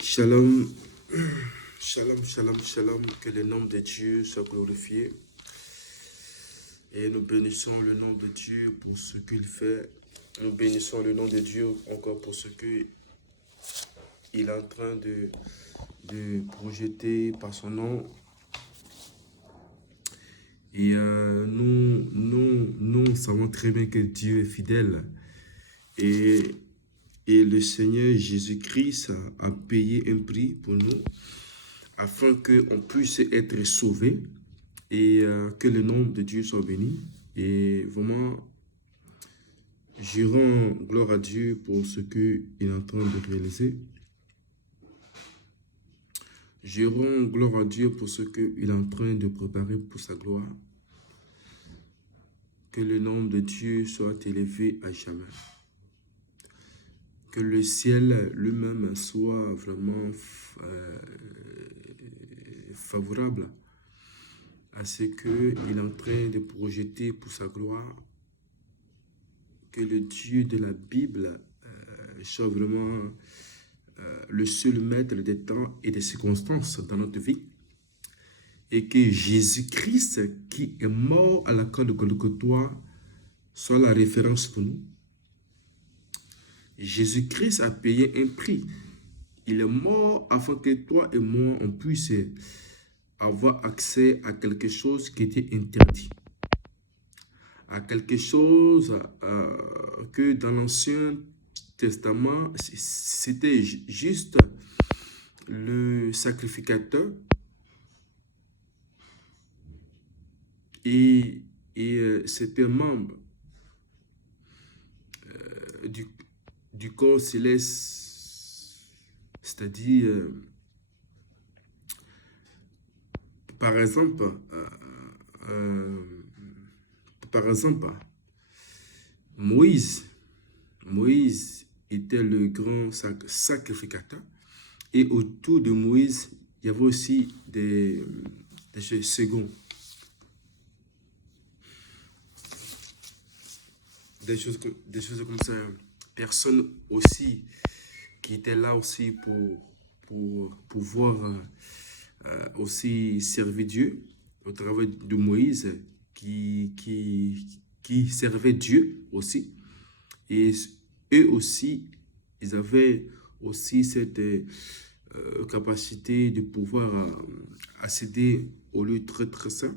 Shalom, shalom, shalom, shalom, que le nom de Dieu soit glorifié. Et nous bénissons le nom de Dieu pour ce qu'il fait. Nous bénissons le nom de Dieu encore pour ce qu'il est en train de projeter par son nom. Et nous savons très bien que Dieu est fidèle. Et le Seigneur Jésus-Christ a payé un prix pour nous afin qu'on puisse être sauvés et que le nom de Dieu soit béni. Et vraiment, je rends gloire à Dieu pour ce qu'il est en train de réaliser. Je rends gloire à Dieu pour ce qu'il est en train de préparer pour sa gloire. Que le nom de Dieu soit élevé à jamais. Que le ciel lui-même soit vraiment favorable à ce qu'il est en train de projeter pour sa gloire. Que le Dieu de la Bible soit vraiment le seul maître des temps et des circonstances dans notre vie. Et que Jésus-Christ, qui est mort à la croix de Golgotha, soit la référence pour nous. Jésus-Christ a payé un prix. Il est mort afin que toi et moi, on puisse avoir accès à quelque chose qui était interdit. À quelque chose que dans l'Ancien Testament, c'était juste le sacrificateur et c'était membre du corps céleste, c'est-à-dire, par exemple, Moïse était le grand sacrificateur et autour de Moïse, il y avait aussi des seconds. Des choses comme ça. Personne aussi qui était là aussi pour pouvoir aussi servir Dieu au travers de Moïse qui servait Dieu aussi. Et eux aussi, ils avaient aussi cette capacité de pouvoir accéder au lieu très très saint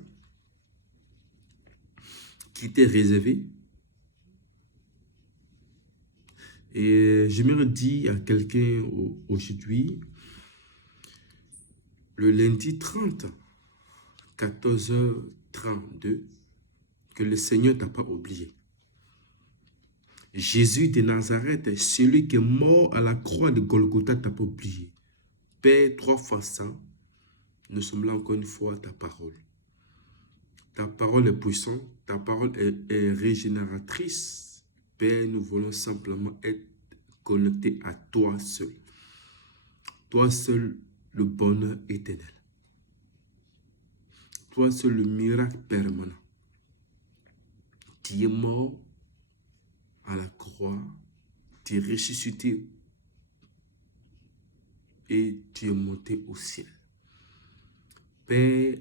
qui était réservé. Et j'aimerais dire à quelqu'un aujourd'hui, le lundi 30, 14h32, que le Seigneur ne t'a pas oublié. Jésus de Nazareth, celui qui est mort à la croix de Golgotha, ne t'a pas oublié. Père, 3 fois ça, nous sommes là encore une fois à ta parole. Ta parole est puissante, ta parole est régénératrice. Père, nous voulons simplement être connectés à toi seul. Toi seul, le bonheur éternel. Toi seul, le miracle permanent. Tu es mort à la croix, tu es ressuscité et tu es monté au ciel. Père,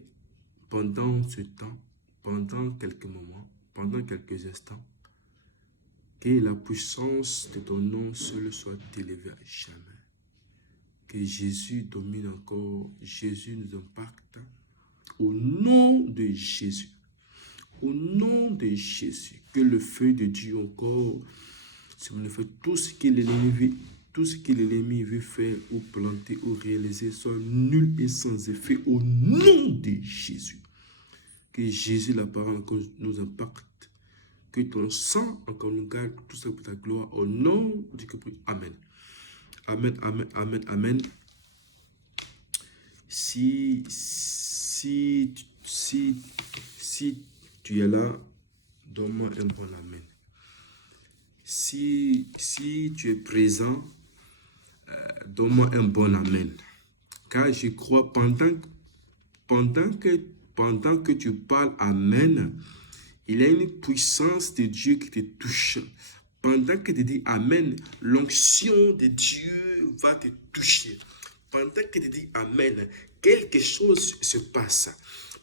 pendant ce temps, pendant quelques moments, pendant quelques instants, que la puissance de ton nom seul soit élevée à jamais. Que Jésus domine encore, Jésus nous impacte. Au nom de Jésus, au nom de Jésus, que le feu de Dieu encore, si on fait tout ce que l'ennemi veut faire ou planter ou réaliser soit nul et sans effet au nom de Jésus. Que Jésus, la parole encore nous impacte. Que ton sang encore nous garde, tout ça pour ta gloire, au nom de Jésus. Amen. Amen, amen, amen, amen. Si tu es là, donne-moi un bon amen. Si tu es présent, donne-moi un bon amen. Car je crois pendant que tu parles amen, il y a une puissance de Dieu qui te touche. pendant que tu dis Amen, l'onction de Dieu va te toucher. Pendant que tu dis Amen, quelque chose se passe.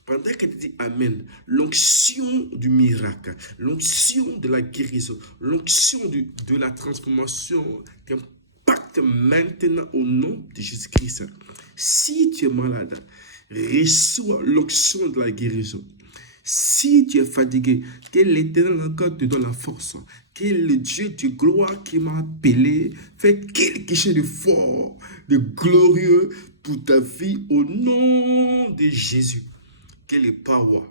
Pendant que tu dis Amen, l'onction du miracle, l'onction de la guérison, l'onction de la transformation t'impacte maintenant au nom de Jésus-Christ. Si tu es malade, reçois l'onction de la guérison. Si tu es fatigué, que l'Éternel encore te donne la force. Que le Dieu de gloire qui m'a appelé fait quelque chose de fort, de glorieux pour ta vie au nom de Jésus. Que le power.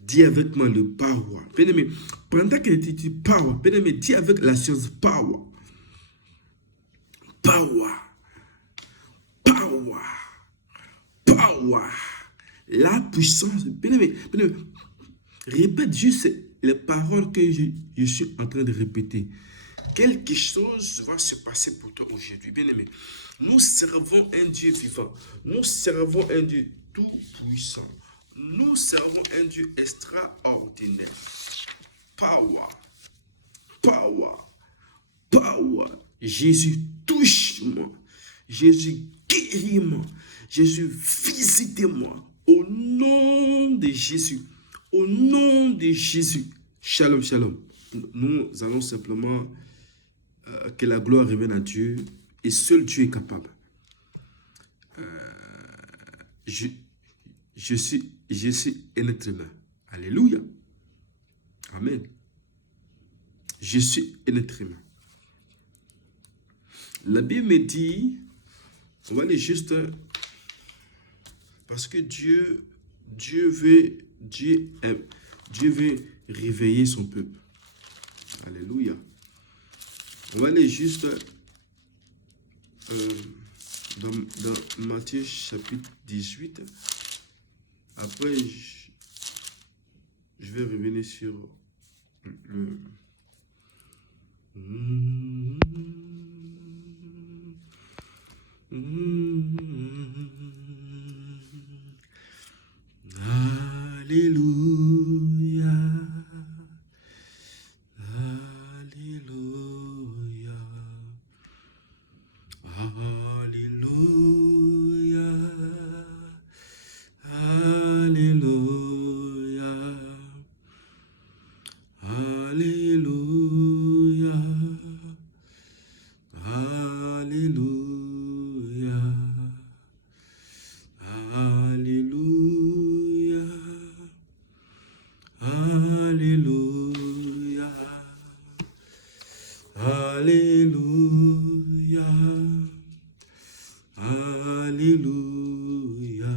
Dis avec moi le power. Bien-aimé, pendant que tu dis power, bien-aimé, dis avec la science power. Power. Power. Power. La puissance. Bien-aimé, bien-aimé, répète juste les paroles que je suis en train de répéter. Quelque chose va se passer pour toi aujourd'hui. Bien-aimé, nous servons un Dieu vivant. Nous servons un Dieu tout-puissant. Nous servons un Dieu extraordinaire. Power. Power. Power. Jésus, touche-moi. Jésus, guéris-moi. Jésus, visitez-moi. Au nom de Jésus. Au nom de Jésus. Shalom, shalom. Nous allons simplement que la gloire revienne à Dieu. Et seul Dieu est capable. Je suis un être humain. Alléluia. Amen. Je suis un être humain. La Bible me dit, on va aller juste, parce que Dieu veut réveiller son peuple. Alléluia. On va aller juste dans Matthieu chapitre 18. Après, je vais revenir sur le... Alléluia. Alléluia. Alléluia. Alléluia. Alléluia. Alléluia. Alléluia. Alléluia. Alléluia. Alléluia.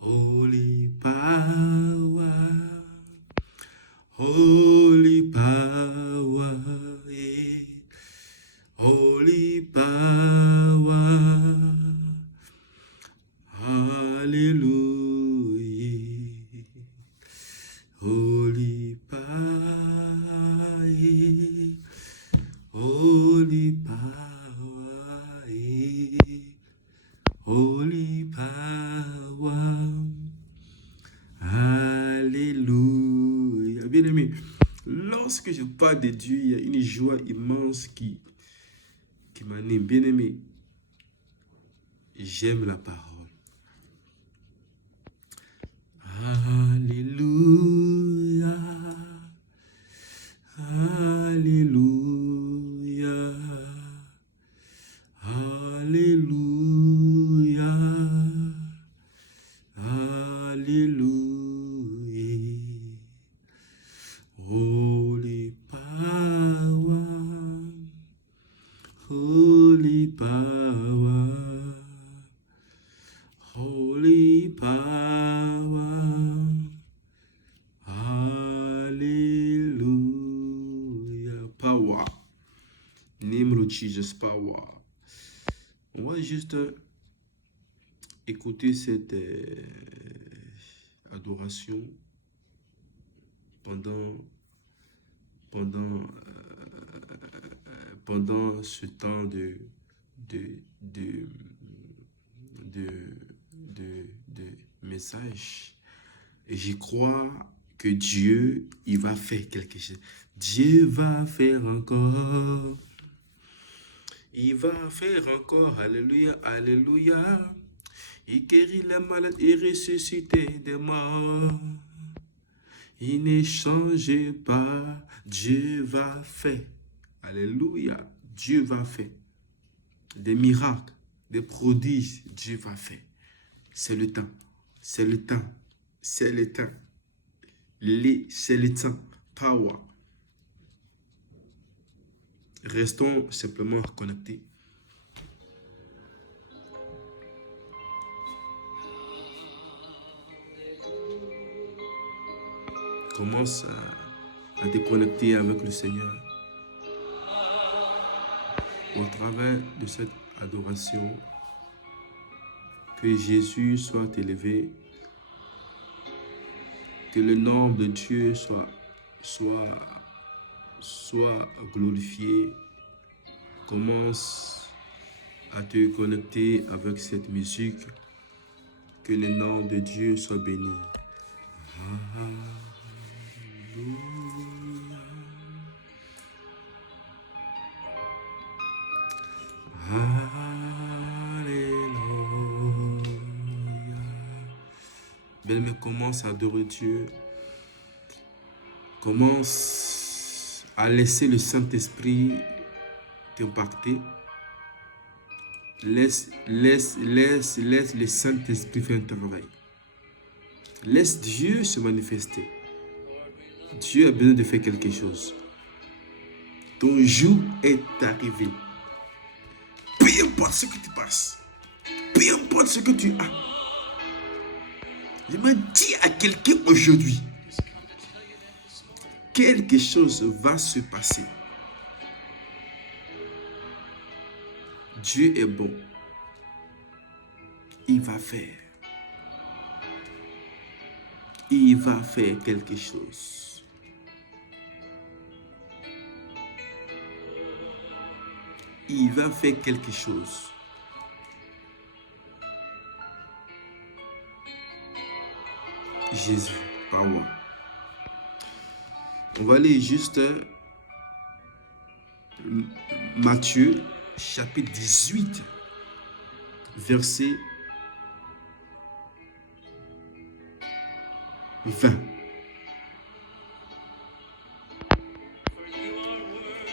Holy power. Holy power. Yeah. Holy power. Hallelujah. Holy power. Yeah. Holy power. Yeah. Holy power. Alléluia. Bien-aimé, lorsque je parle de Dieu, il y a une joie immense qui m'anime. Bien-aimé, j'aime la parole. Alléluia. Alléluia. Alléluia. Alléluia. Holy power. Holy power. Holy power. Hallelujah. Power. Name of Jesus, power. On va juste écouter cette adoration pendant ce temps de message. Et je crois que Dieu, il va faire quelque chose. Dieu va faire encore. Il va faire encore. Alléluia, alléluia. Il guérit les malades et ressuscite des morts. Il ne change pas. Dieu va faire. Alléluia. Dieu va faire. Des miracles, des prodiges, Dieu va faire. C'est le temps. C'est le temps. C'est le temps. C'est le temps. Power. Restons simplement connectés. Commence à te connecter avec le Seigneur. Au travers de cette adoration, que Jésus soit élevé, que le nom de Dieu soit glorifié. Commence à te connecter avec cette musique. Que le nom de Dieu soit béni. Alléluia. Bien-aimé, commence à adorer Dieu. Commence à laisser le Saint-Esprit t'impacter. Laisse le Saint-Esprit faire un travail. Laisse Dieu se manifester. Dieu a besoin de faire quelque chose. Ton jour est arrivé. Peu importe ce que tu passes, peu importe ce que tu as. Je me dis à quelqu'un aujourd'hui, quelque chose va se passer. Dieu est bon. Il va faire. Il va faire quelque chose. Il va faire quelque chose. Jésus, par moi. On va aller juste Matthieu, chapitre 18, verset 20.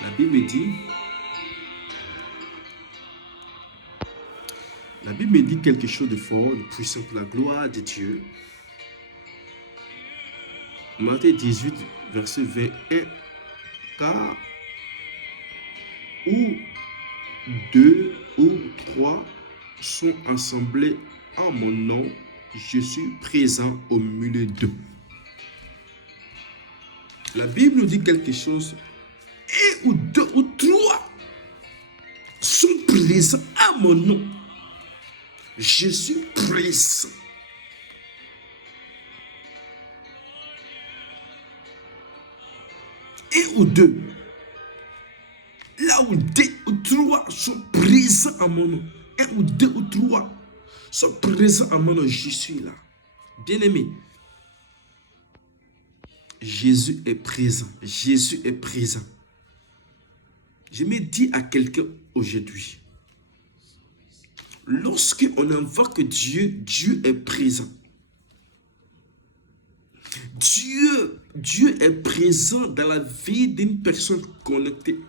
La Bible dit quelque chose de fort, de puissant pour la gloire de Dieu. Matthieu 18, verset 21. Car où 2 ou 3 sont assemblés en mon nom, je suis présent au milieu d'eux. La Bible nous dit quelque chose. Et où 2 ou 3 sont présents à mon nom, je suis présent. Et ou 2, là où 2 ou 3 sont présents à mon nom, et où 2 ou 3 sont présents à mon nom, je suis là. Bien-aimé, Jésus est présent. Jésus est présent. Je me dis à quelqu'un aujourd'hui, lorsque on invoque Dieu, Dieu est présent. Dieu est présent dans la vie d'une personne connectée.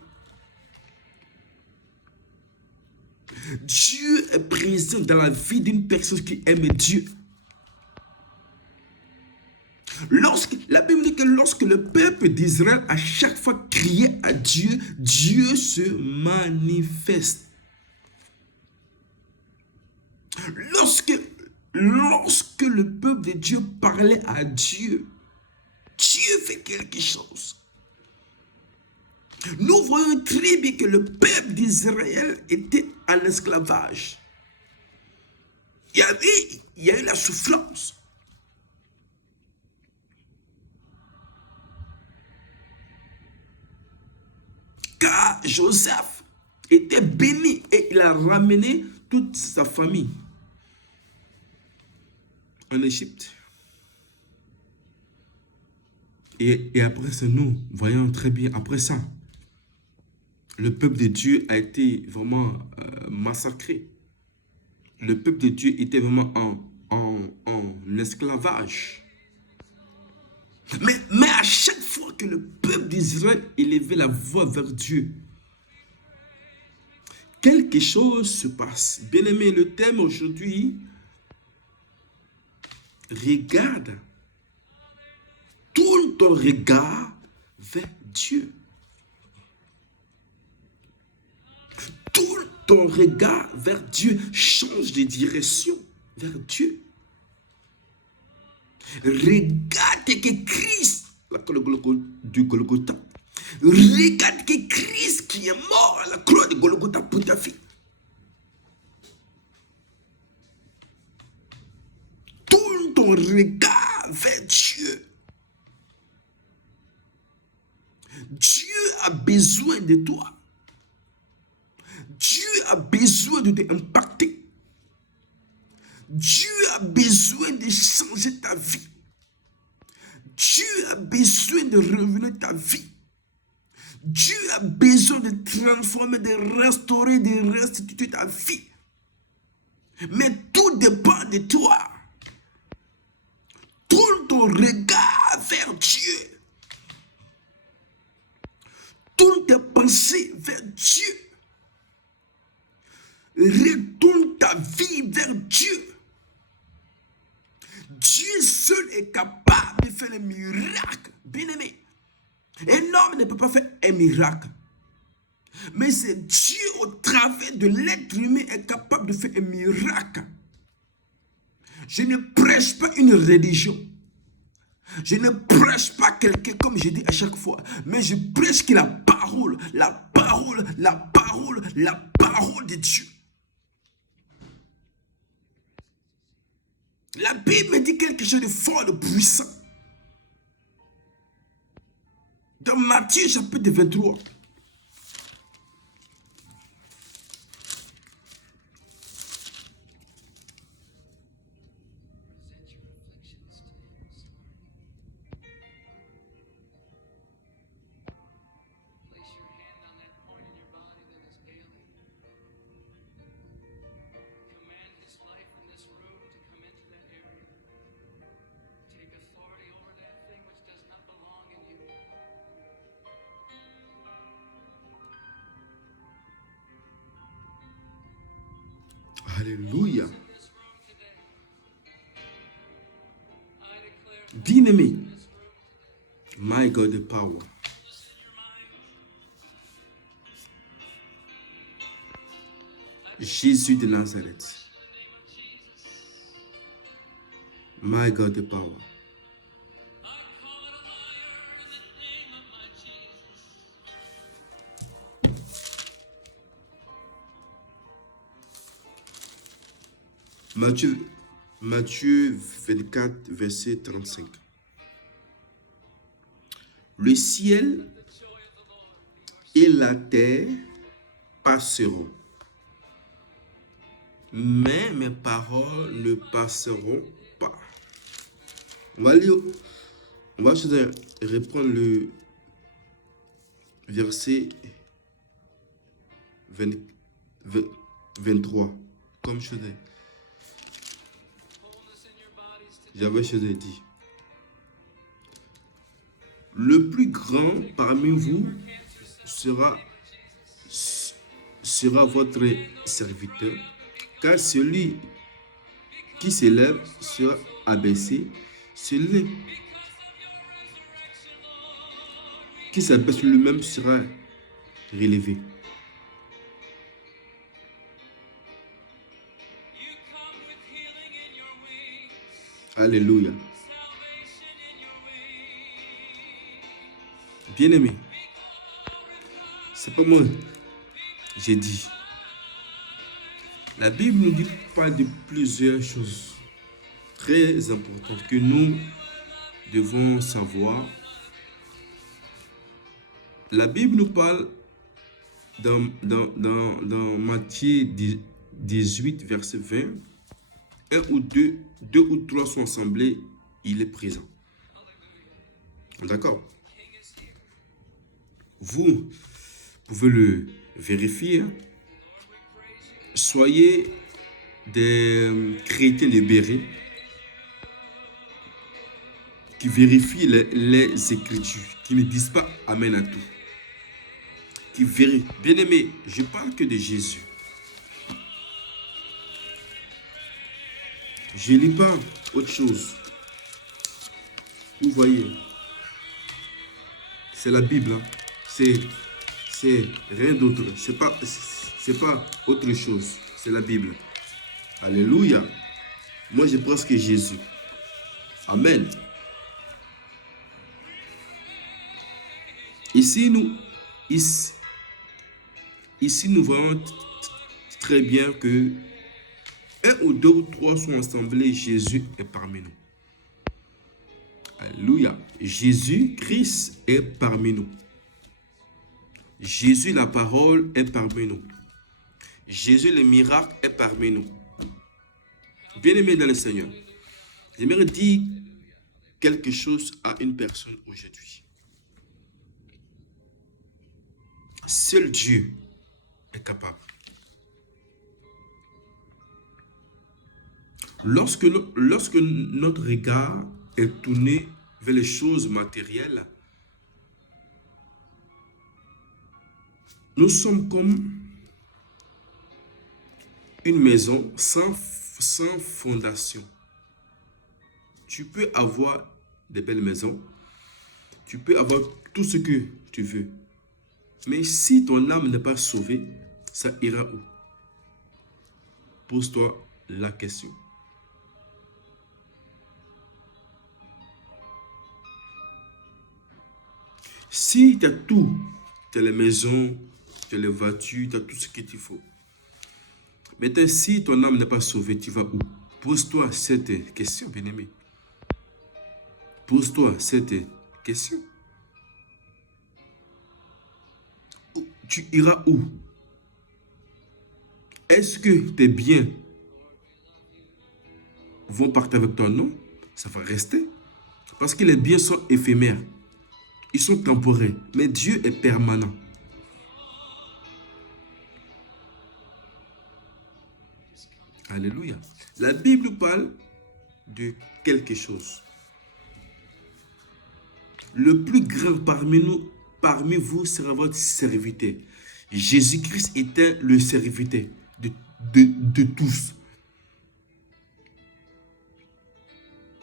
Dieu est présent dans la vie d'une personne qui aime Dieu. La Bible dit que lorsque le peuple d'Israël à chaque fois criait à Dieu, Dieu se manifeste. Lorsque le peuple de Dieu parlait à Dieu, Dieu fait quelque chose. Nous voyons très bien que le peuple d'Israël était en esclavage. Il y a eu la souffrance. Car Joseph était béni et il a ramené toute sa famille en Égypte. Et après ça, nous voyons très bien, après ça, le peuple de Dieu a été vraiment massacré. Le peuple de Dieu était vraiment en esclavage. Mais à chaque fois que le peuple d'Israël élevait la voix vers Dieu, quelque chose se passe. Bien-aimé, le thème aujourd'hui, regarde, tourne ton regard vers Dieu. Tourne ton regard vers Dieu. Change de direction vers Dieu. Regarde que Christ, la croix du Golgotha, regarde que Christ qui est mort à la croix du Golgotha pour ta vie. Tourne ton regard vers Dieu. Dieu a besoin de toi. Dieu a besoin de t'impacter. Dieu a besoin de changer ta vie. Dieu a besoin de revenir ta vie. Dieu a besoin de transformer, de restaurer, de restituer ta vie. Mais tout dépend de toi. Tourne ton regard vers Dieu. Tourne tes pensées vers Dieu. Retourne ta vie vers Dieu. Dieu seul est capable de faire les miracles. Bien-aimé, un homme ne peut pas faire un miracle. Mais c'est Dieu au travers de l'être humain est capable de faire un miracle. Je ne prêche pas une religion. Je ne prêche pas quelqu'un comme je dis à chaque fois. Mais je prêche que la parole de Dieu. La Bible me dit quelque chose de fort, de puissant. Dans Matthieu chapitre 23. Alléluia. Bien-aimé, my God, the power. Jésus de Nazareth. My God, the power. Matthieu 24, verset 35. Le ciel et la terre passeront, mais mes paroles ne passeront pas. On va reprendre le verset 23. Comme j'avais dit. Le plus grand parmi vous sera votre serviteur, car celui qui s'élève sera abaissé, celui qui s'abaisse lui-même sera relevé. Alléluia. Bien-aimé, c'est pas moi, j'ai dit. La Bible nous parle de plusieurs choses très importantes que nous devons savoir. La Bible nous parle dans Matthieu 18, verset 20, un ou deux ou trois sont assemblés, il est présent. D'accord? Vous pouvez le vérifier. Hein. Soyez des chrétiens libérés qui vérifient les Écritures, qui ne disent pas Amen à tout. Qui vérifient. Bien-aimé, je parle que de Jésus. Je ne lis pas autre chose. Vous voyez, c'est la Bible. Hein. C'est rien d'autre. C'est pas autre chose. C'est la Bible. Alléluia. Moi, je pense que Jésus. Amen. Ici, nous voyons très bien que un ou deux ou trois sont assemblés, Jésus est parmi nous. Alléluia. Jésus-Christ est parmi nous. Jésus, la parole, est parmi nous. Jésus, le miracle, est parmi nous. Bien-aimé dans le Seigneur, j'aimerais dire quelque chose à une personne aujourd'hui. Seul Dieu est capable. Lorsque notre regard est tourné vers les choses matérielles, nous sommes comme une maison sans fondation. Tu peux avoir des belles maisons, tu peux avoir tout ce que tu veux, mais si ton âme n'est pas sauvée, ça ira où? Pose-toi la question. Si tu as tout, tu as les maisons, tu as les voitures, tu as tout ce qu'il te faut. Maintenant, si ton âme n'est pas sauvée, tu vas où? Pose-toi cette question, bien-aimé. Pose-toi cette question. Tu iras où? Est-ce que tes biens vont partir avec toi? Non, ça va rester. Parce que les biens sont éphémères. Ils sont temporaires. Mais Dieu est permanent. Alléluia. La Bible parle de quelque chose. Le plus grand parmi vous sera votre serviteur. Jésus-Christ était le serviteur de tous.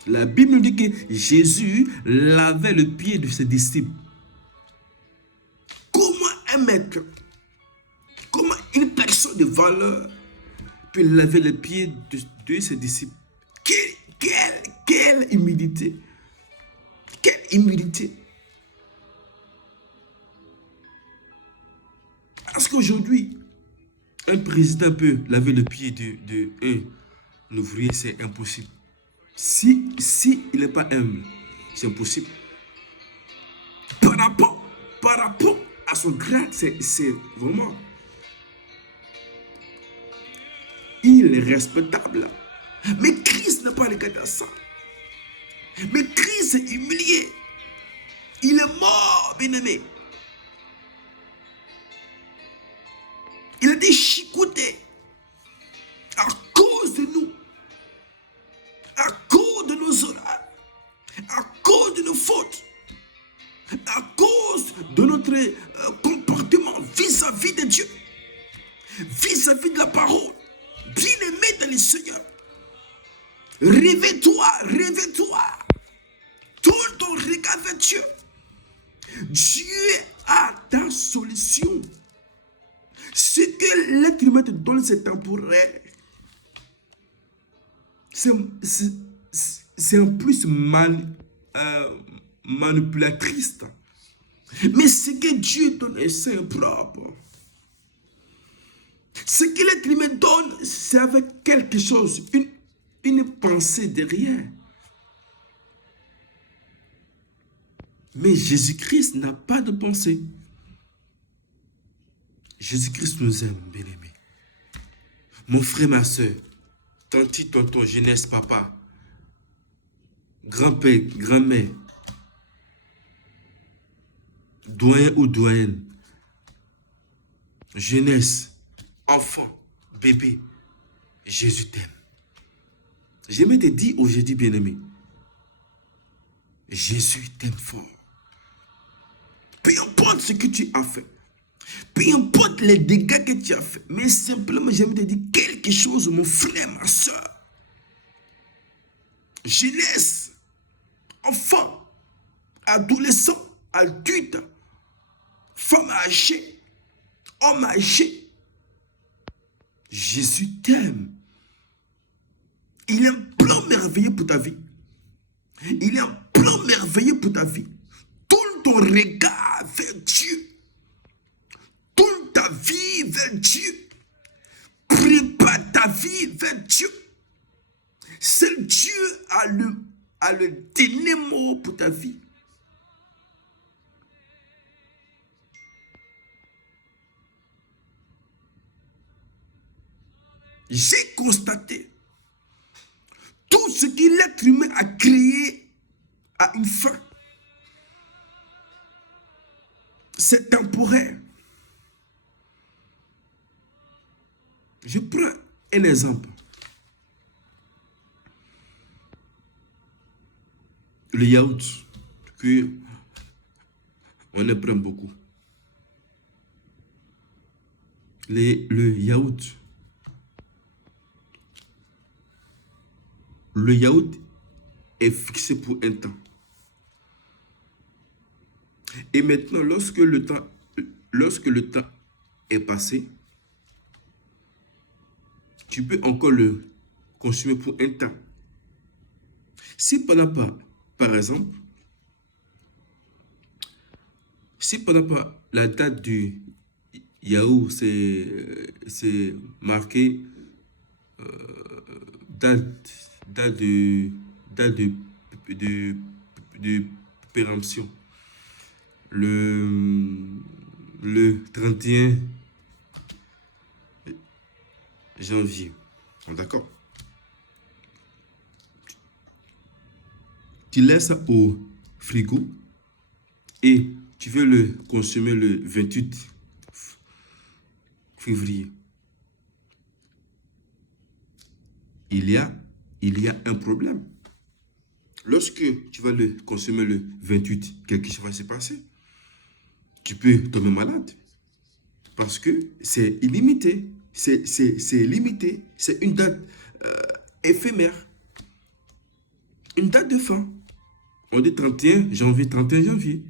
La Bible nous dit que Jésus lavait le pied de ses disciples. Comment un maître, comment une personne de valeur peut laver les pieds de ses disciples? Quelle humilité! Quelle humilité! Parce qu'aujourd'hui, un président peut laver le pied un ouvrier, c'est impossible. Si il n'est pas humble, c'est impossible. Par rapport à son grade, c'est vraiment... Il est respectable. Mais Christ n'a pas le cas de ça. Mais Christ est humilié. Il est mort, bien-aimé. Il a été chicoté à cause de nous, à cause de nos horaires, à cause de nos fautes, à cause de notre comportement vis-à-vis de Dieu, vis-à-vis de la parole. Bien-aimé dans le Seigneur, réveille-toi, tourne ton regard vers Dieu. Dieu a ta solution. Ce que l'être humain te donne, c'est temporaire. C'est en plus manipulatrice. Mais ce que Dieu donne est saint propre. Ce que l'être humain donne, c'est avec quelque chose, une pensée derrière. Mais Jésus-Christ n'a pas de pensée. Jésus-Christ nous aime, bien-aimés. Mon frère, ma soeur, tanti, tonton, jeunesse, papa, grand-père, grand-mère, doyen ou doyenne, jeunesse, enfant, bébé, Jésus t'aime. J'aimerais te dire aujourd'hui, bien-aimé, Jésus t'aime fort. Peu importe ce que tu as fait, peu importe les dégâts que tu as fait, mais simplement j'aimerais te dire quelque chose, mon frère, ma soeur. Jeunesse, enfant, adolescent, adulte, femme âgée, homme âgé, Jésus t'aime. Il a un plan merveilleux pour ta vie. Il a un plan merveilleux pour ta vie. Tourne ton regard vers Dieu. Tourne ta vie vers Dieu. Prépare ta vie vers Dieu. Seul Dieu a le dernier mot pour ta vie. J'ai constaté tout ce que l'être humain a créé a une fin. C'est temporaire. Je prends un exemple. Le yaourt, que on aime beaucoup. Le yaourt. Le yaourt est fixé pour un temps. Et maintenant, lorsque le temps est passé, tu peux encore le consommer pour un temps. Si par exemple, si pendant la date du yaourt, c'est marqué date de péremption, le 31 janvier. D'accord? Tu laisses ça au frigo et tu veux le consommer le 28 février. Il y a un problème. Lorsque tu vas le consommer le 28, quelque chose va se passer. Tu peux tomber malade. Parce que c'est illimité. C'est limité. C'est une date éphémère. Une date de fin. On dit 31 janvier.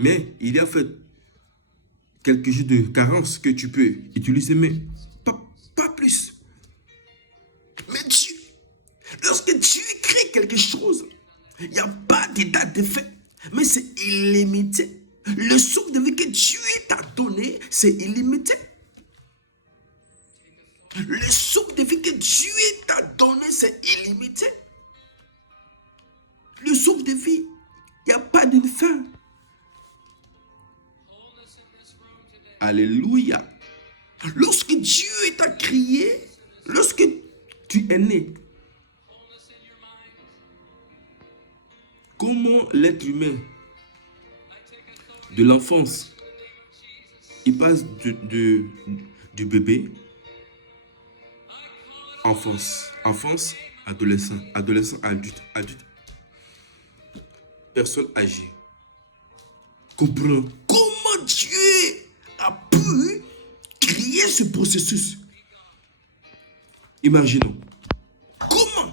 Mais il y a fait quelques jours de carence que tu peux utiliser, mais pas plus. Mais Dieu, lorsque Dieu crée quelque chose, il n'y a pas de date de fin, mais c'est illimité. Le souffle de vie que Dieu t'a donné, c'est illimité. Le souffle de vie que Dieu t'a donné, c'est illimité. Le souffle de vie, il n'y a pas d'une fin. Alléluia. Lorsque Dieu t'a créé, lorsque tu es né, comment l'être humain, de l'enfance, il passe du bébé, enfance, adolescent, adulte, personne âgée. Comprends comment Dieu a pu créer ce processus. Imaginons. Comment?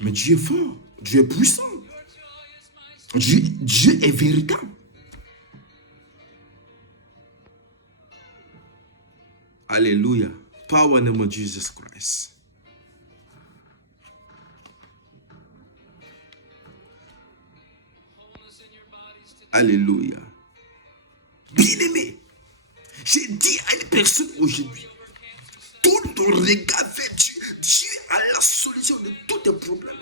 Mais Dieu est fort, Dieu est puissant. Dieu est véritable. Alléluia. Power in the name of Jesus Christ. Alléluia. Bien-aimé, j'ai dit à une personne aujourd'hui, tourne ton regard vers Dieu. Dieu a la solution de tous tes problèmes.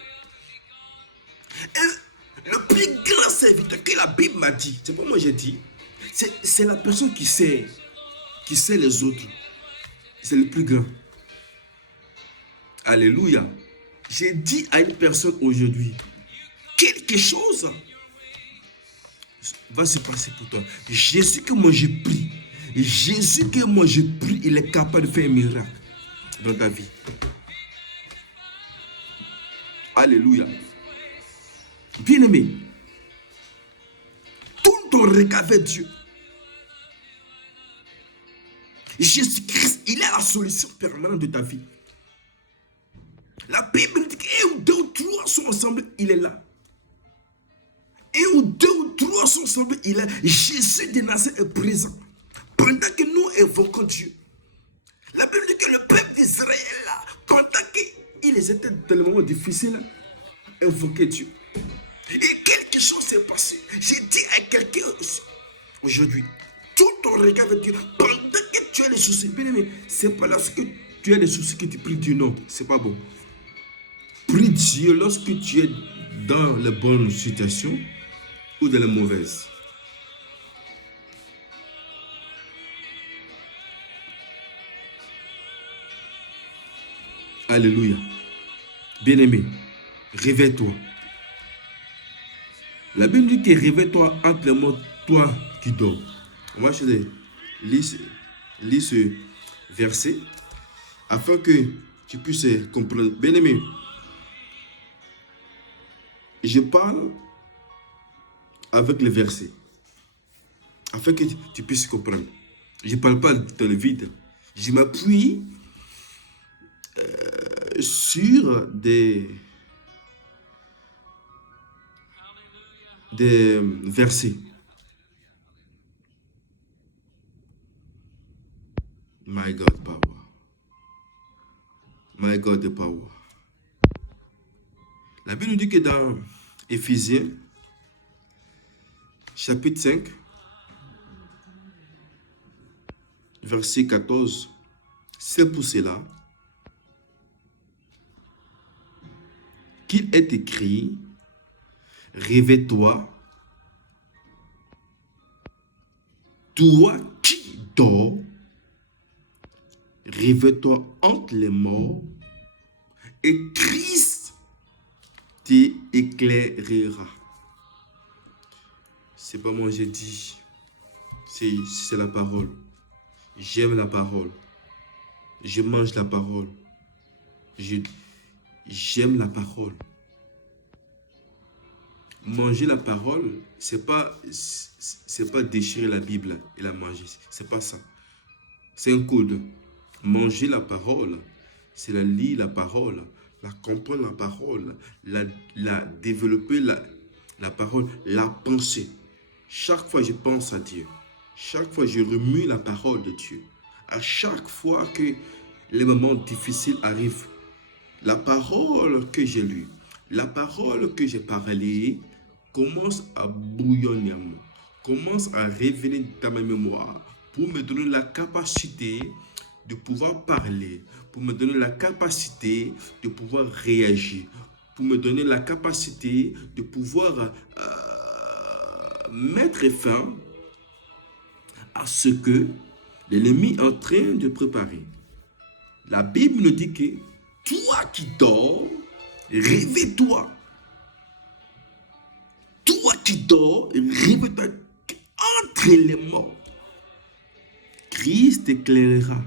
Et le plus grand serviteur que la Bible m'a dit, c'est pas moi j'ai dit, c'est la personne qui sait les autres. C'est le plus grand. Alléluia. J'ai dit à une personne aujourd'hui, quelque chose va se passer pour toi. Jésus que moi j'ai pris, Jésus que moi j'ai pris, il est capable de faire un miracle dans ta vie. Alléluia. Bien-aimé, tourne ton regard vers Dieu. Jésus-Christ, il est la solution permanente de ta vie. La Bible dit qu'un ou deux ou trois sont ensemble, il est là. Un ou deux ou trois sont ensemble, il est là. Jésus de Nazareth est présent. Pendant que nous évoquons Dieu. La Bible dit que le peuple d'Israël, là, pendant qu'ils étaient dans le moment difficile, invoquaient Dieu. Et quelque chose s'est passé. J'ai dit à quelqu'un aujourd'hui, tout ton regard vers Dieu, pendant que tu as les soucis, bien aimé, c'est pas lorsque tu as les soucis que tu pries Dieu, non, c'est pas bon. Prie Dieu lorsque tu es dans les bonnes situations ou dans les mauvaises. Alléluia. Bien-aimé, réveille-toi. La Bible dit que réveille-toi entre les mots, toi qui dors. Moi, je lis ce verset afin que tu puisses comprendre. Bien-aimé, je parle avec le verset afin que tu puisses comprendre. Je ne parle pas dans le vide. Je m'appuie sur des versets. My God power. My God the power. La Bible nous dit que dans Éphésiens, chapitre 5, verset 14, c'est pour cela qu'il est écrit, réveille-toi, toi qui dors, réveille-toi entre les morts, et Christ t'éclairera. C'est pas moi j'ai dit, c'est la parole. J'aime la parole. Je mange la parole. J'aime la parole. Manger la parole, c'est pas déchirer la Bible et la manger. C'est pas ça. C'est un code. Manger la parole, c'est la lire la parole, la comprendre la parole, la développer la parole, la penser. Chaque fois je pense à Dieu. Chaque fois je remue la parole de Dieu. À chaque fois que les moments difficiles arrivent, la parole que j'ai lue, la parole que j'ai parlée commence à bouillonner en moi, commence à revenir dans ma mémoire pour me donner la capacité de pouvoir parler, pour me donner la capacité de pouvoir réagir, pour me donner la capacité de pouvoir mettre fin à ce que l'ennemi est en train de préparer. La Bible nous dit que toi qui dors, réveille-toi. Toi qui dors, réveille-toi entre les morts. Christ t'éclairera.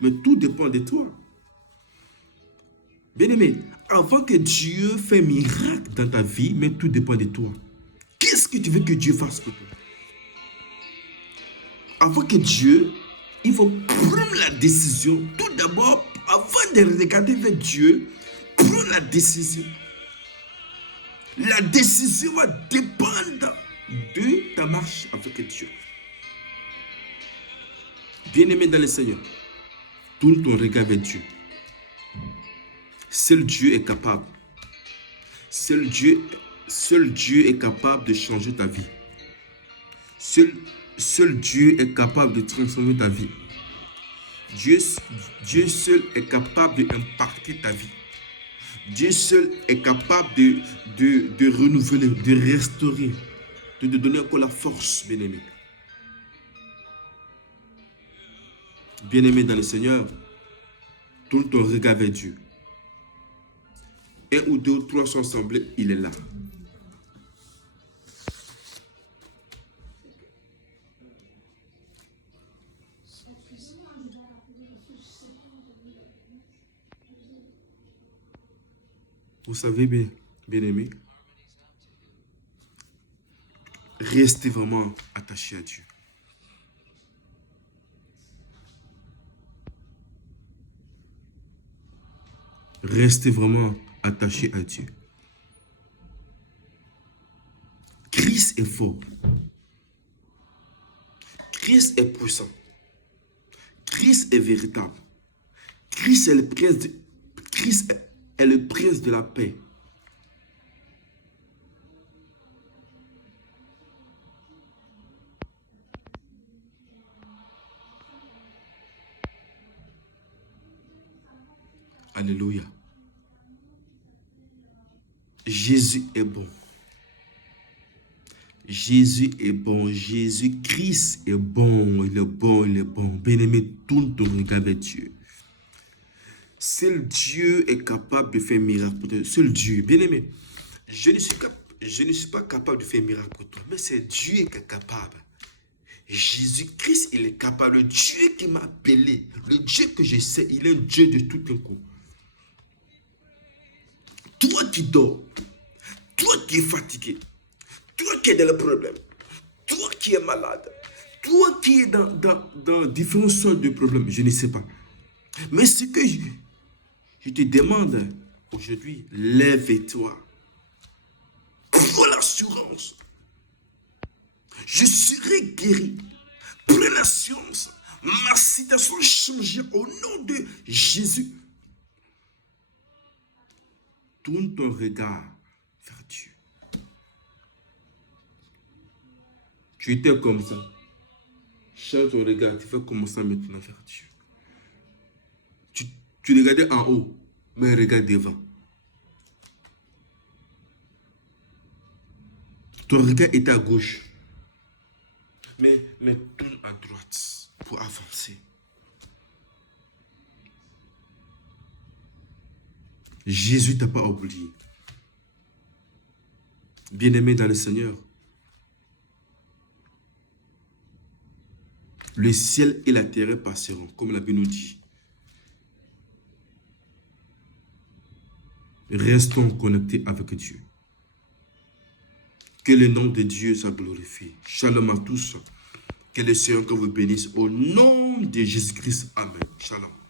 Mais tout dépend de toi. Bien-aimé, avant que Dieu fasse un miracle dans ta vie, mais tout dépend de toi. Qu'est-ce que tu veux que Dieu fasse pour toi? Avant que Dieu, il faut prendre la décision. Tout d'abord, avant de regarder vers Dieu, prends la décision. La décision va dépendre de ta marche avec Dieu. Bien-aimé dans le Seigneur, tourne ton regard vers Dieu. Seul Dieu est capable. Seul Dieu est capable de changer ta vie. Seul Dieu est capable de transformer ta vie. Dieu seul est capable d'impacter ta vie. Dieu seul est capable de renouveler, de restaurer, de te donner encore la force, bien-aimé. Bien-aimé dans le Seigneur, tourne ton regard vers Dieu. un ou deux ou trois sont assemblés, il est là. Vous savez bien, bien-aimés, restez vraiment attachés à Dieu. Restez vraiment attachés à Dieu. Christ est fort. Christ est puissant. Christ est véritable. Christ est le prince de la paix. Alléluia. Jésus est bon. Jésus est bon. Jésus-Christ est bon. Il est bon, il est bon. Bien-aimé, tourne ton regard vers Dieu. Seul Dieu est capable de faire un miracle pour toi. Seul Dieu. Bien-aimé, je ne suis pas capable de faire un miracle pour toi, mais c'est Dieu qui est capable. Jésus-Christ, il est capable. Le Dieu qui m'a appelé, le Dieu que je sais, il est un Dieu de tout un coup. Toi qui dors, toi qui es fatigué, toi qui es dans le problème, toi qui es malade, toi qui es dans différentes sortes de problèmes, je ne sais pas. Mais ce que je te demande aujourd'hui, lève-toi. Prends l'assurance. Je serai guéri. Prends l'assurance. Ma situation changera au nom de Jésus. Tourne ton regard vers Dieu. Tu étais comme ça. Change ton regard, tu fais commencer maintenant vers Dieu. Tu regardais en haut, mais regarde devant. Ton regard est à gauche. Mais tourne à droite pour avancer. Jésus ne t'a pas oublié. Bien-aimé dans le Seigneur, le ciel et la terre passeront, comme la Bible nous dit. Restons connectés avec Dieu. Que le nom de Dieu soit glorifié. Shalom à tous. Que le Seigneur vous bénisse au nom de Jésus-Christ. Amen. Shalom.